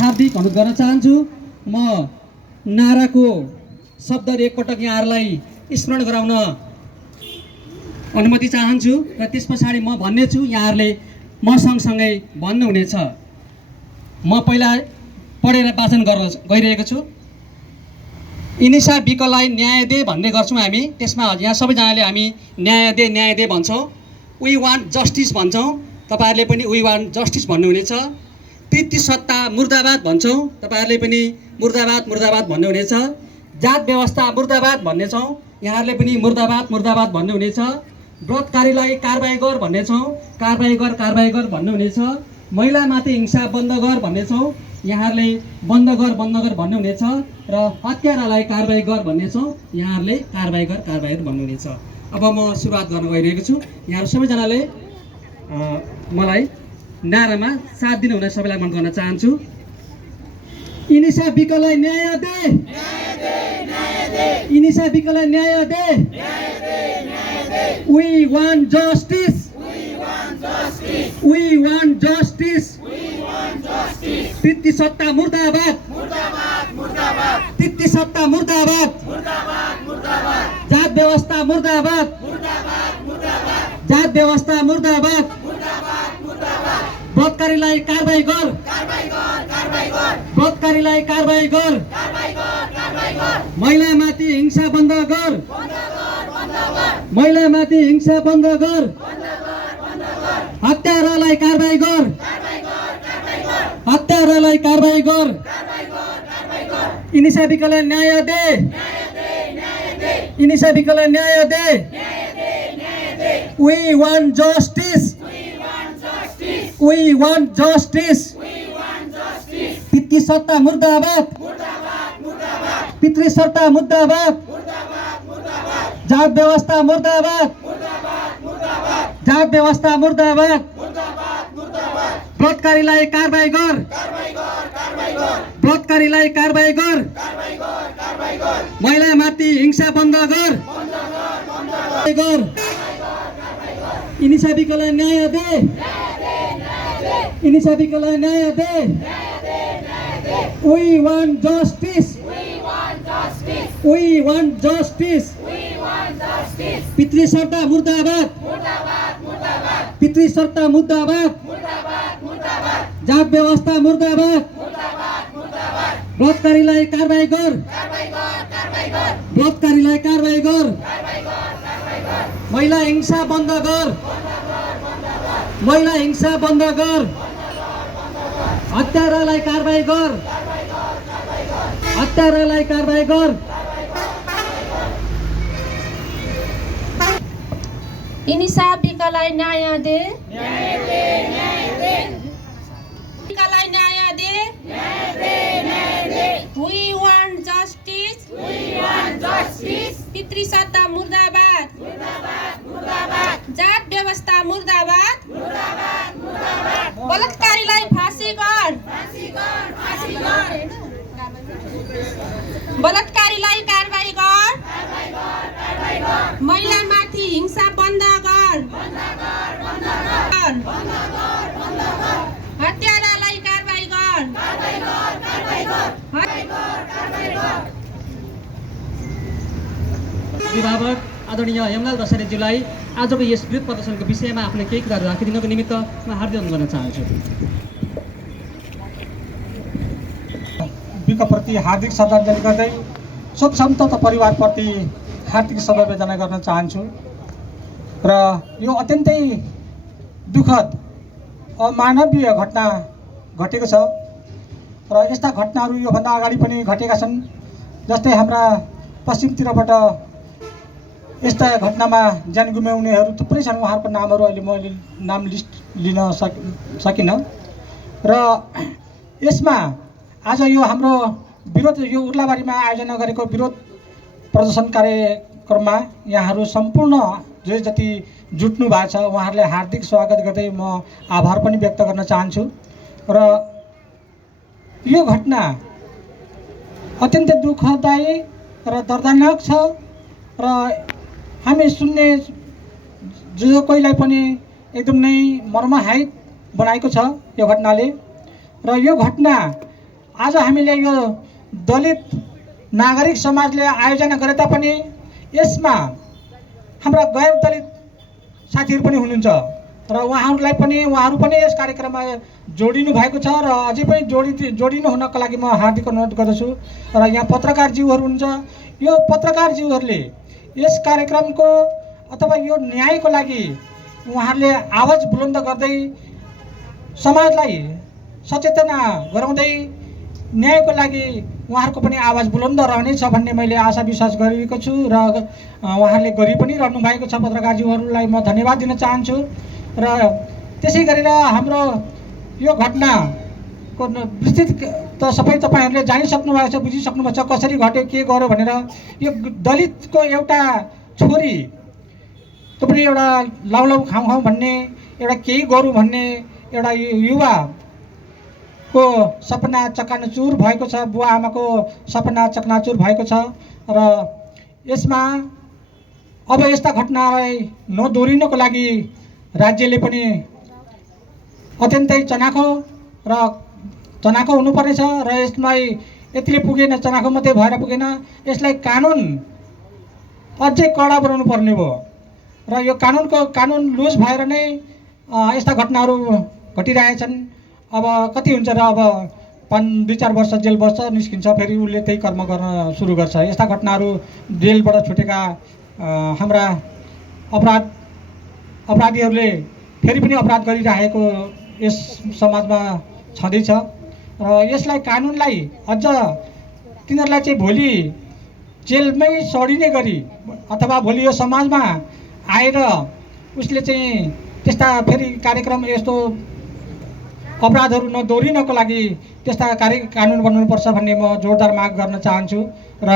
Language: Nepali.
हार्दिक अनुरोध गर्न चाहन्छु। म नाराको शब्दहरू एकपटक यहाँहरूलाई स्मरण गराउन अनुमति चाहन्छु र त्यस पछाडि म भन्नेछु, यहाँहरूले म सँगसँगै भन्नुहुनेछ। म पहिला पढेर वाचन गइरहेको छु। इनिसा विकलाई न्याय दे भन्ने गर्छौँ हामी। त्यसमा यहाँ सबैजनाले हामी न्याय दे भन्छौँ। वी वान्ट जस्टिस भन्छौँ। तपाईँहरूले पनि वी वान्ट जस्टिस भन्नुहुनेछ। तृतीय सत्ता मुर्दाबाद भन्छौँ। तपाईँहरूले पनि मुर्दाबाद भन्नुहुनेछ। जात व्यवस्था मुर्दाबाद भन्नेछौँ। यहाँहरूले पनि मुर्दाबाद भन्नुहुनेछ। बलात्कारीलाई कारबाही गर भन्नेछौँ। कारबाही गर भन्नुहुनेछ। महिलामाथि हिंसा बन्द गर भन्नेछौँ। यहाँहरूले बन्द गर भन्नुहुनेछ। र हत्यारालाई कारबाही गर भन्नेछौँ। यहाँहरूले कारबाही गर भन्नुहुनेछ। अब म सुरुवात गर्न गइरहेको छु। यहाँहरू सबैजनाले मलाई नारामा साथ दिनुहुन सबैलाई मन गर्न चाहन्छु। इनिसा विकलाई न्याय दे, इनिसा विकलाई न्याय they. We want justice. We want justice. तृतीय सत्ता मुर्दाबाद, तृतीय सत्ता मुर्दाबाद। जात व्यवस्था मुर्दाबाद, जात व्यवस्था मुर्दाबाद। बलात्कारीलाई कारबाही गर, बलात्कारीलाई कारबाही गर। महिलामाथि हिंसा बन्द गर, महिलामाथि हिंसा बन्द गर। हत्यारालाई कारबाही गर, हत्यारालाई कारबाही गर। इनिसा विकलाई न्याय दे, इनिसा विकलाई न्याय they. We want justice. We want justice. तृतीय सत्ता मुर्दाबाद, तृतीय सत्ता मुर्दाबाद। जात व्यवस्था मुर्दाबाद, जात व्यवस्था मुर्दाबाद। बलात्कारीलाई कारबाही गर, बलात्कारीलाई कारबाही गर। महिलामाथि हिंसा बन्द गर, इनिसा विकलाई न्याय दे, इनिसा विकलाई न्याय they. We want justice. We want justice. पितृ सत्ता मुर्दाबाद, पितृ सत्ता मुर्दाबाद। जात व्यवस्था मुर्दाबाद। बलात्कारीलाई कारबाही गर, बलात्कारीलाई कारबाही गर। महिला हिंसा बन्द गर, महिला हिंसा बन्द गर। हत्यारालाई कारबाही गर, हत्यारालाई कारबाही गर। इनिसा विकलाई न्याय दे, विकलाई न्याय दे। We want justice. पितृ सत्ता मुर्दाबाद, जात व्यवस्था मुर्दाबाद। बलात्कारीलाई फाँसी गर, बलात्कारीलाई कारबाही गर। महिलामाथि हिंसा बन्द गर, हत्यारालाई कारबाही गर। अभिभावक आदरणीय हेमलाल दशरथज्यूलाई आजको यस विरोध प्रदर्शनको विषयमा आफ्नो केही कुराहरू राखिदिनको निमित्त म हार्दिक अनुरोध गर्न चाहन्छु। विकप्रति हार्दिक श्रद्धाञ्जली गर्दै शोक सन्तप्त परिवारप्रति हार्दिक समवेदना गर्न चाहन्छु। र यो अत्यन्तै दुःखद अमानवीय घटना घटेको छ र यस्ता घटनाहरू योभन्दा अगाडि पनि घटेका छन्। जस्तै हाम्रा पश्चिमतिरबाट यस्ता घटनामा ज्यान गुमाउनेहरू थुप्रै छन्। उहाँहरूको नामहरू अहिले मैले नाम लिस्ट लिन सकिनँ। र यसमा आज यो हाम्रो विरोध, यो उर्लाबारीमा आयोजना गरेको विरोध प्रदर्शन कार्यक्रममा यहाँहरू सम्पूर्ण जो जति जुट्नु भएको छ उहाँहरूलाई हार्दिक स्वागत गर्दै म आभार पनि व्यक्त गर्न चाहन्छु। र यो घटना अत्यन्तै दुःखदायी र दर्दनाक छ र हामी सुन्ने जो कोहीलाई पनि एकदम नै मर्माहत बनाएको छ यो घटनाले। र यो घटना आज हामीले यो दलित नागरिक समाजले आयोजना गरे तापनि यसमा हाम्रा गैर दलित साथीहरू पनि हुनुहुन्छ र उहाँहरू पनि यस कार्यक्रममा जोडिनु भएको छ र अझै पनि जोडिनु हुनको लागि म हार्दिक अनुरोध गर्दछु। र यहाँ पत्रकारज्यूहरू हुनुहुन्छ, यो पत्रकारज्यूहरूले यस कार्यक्रमको अथवा यो न्यायको लागि उहाँहरूले आवाज बुलन्द गर्दै समाजलाई सचेतना गराउँदै न्यायको लागि उहाँहरूको पनि आवाज बुलन्द रहनेछ भन्ने मैले आशा विश्वास गरेको छु र उहाँहरूले गरि पनि रहनु भएको छ। पत्रकारज्यूहरूलाई म धन्यवाद दिन चाहन्छु। र त्यसै गरेर हाम्रो यो घटनाको विस्तृत त सबै तपाईँहरूले जानिसक्नु भएको छ, बुझिसक्नु भएको छ कसरी घट्यो, के गर्यो भनेर। यो दलितको एउटा छोरी त्यो पनि एउटा लाउ खाउँ खाउँ भन्ने, एउटा केही गरौँ भन्ने एउटा युवाको सपना चकनाचुर भएको छ, बुवा आमाको सपना चकनाचुर भएको छ। र यसमा अब यस्ता घटनालाई नदोहोरिनको लागि राज्यले पनि अत्यन्तै चनाखो हुनुपर्नेछ र यसलाई यतिले पुगेन, चनाखो मात्रै भएर पुगेन, यसलाई कानुन अझै कडा बनाउनु पर्ने भयो। र यो कानुन लुज भएर नै यस्ता घटनाहरू घटिरहेछन्। अब कति हुन्छ र अब 2-4 वर्ष जेल बस्छ, निस्किन्छ, फेरि उसले त्यही कर्म गर्न सुरु गर्छ। यस्ता घटनाहरू जेलबाट छुटेका हाम्रा अपराधीहरूले फेरि पनि अपराध गरिरहेको यस समाजमा छँदैछ। र यसलाई कानुनलाई अझ तिनीहरूलाई चाहिँ भोलि जेलमै सडिने गरी अथवा भोलि यो समाजमा आएर उसले चाहिँ त्यस्ता फेरि कार्यक्रम यस्तो अपराधहरू नदोहोरिनको लागि त्यस्ता कानुन बनाउनुपर्छ भन्ने म जोरदार माग गर्न चाहन्छु। र